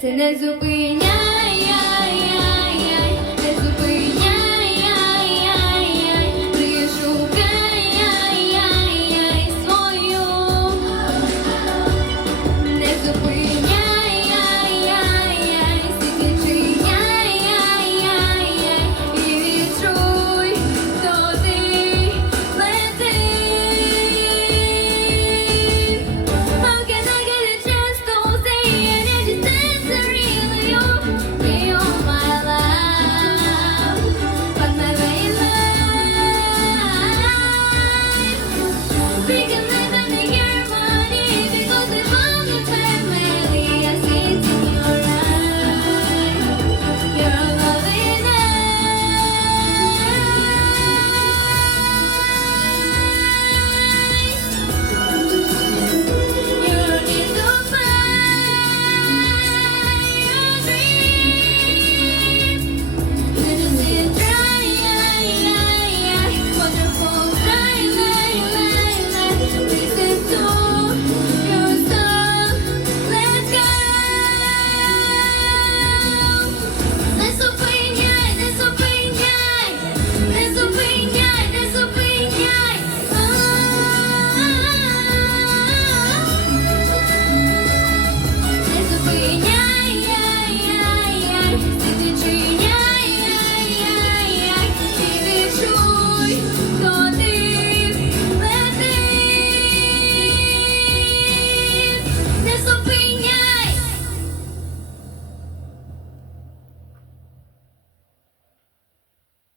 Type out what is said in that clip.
серце не зупиняє.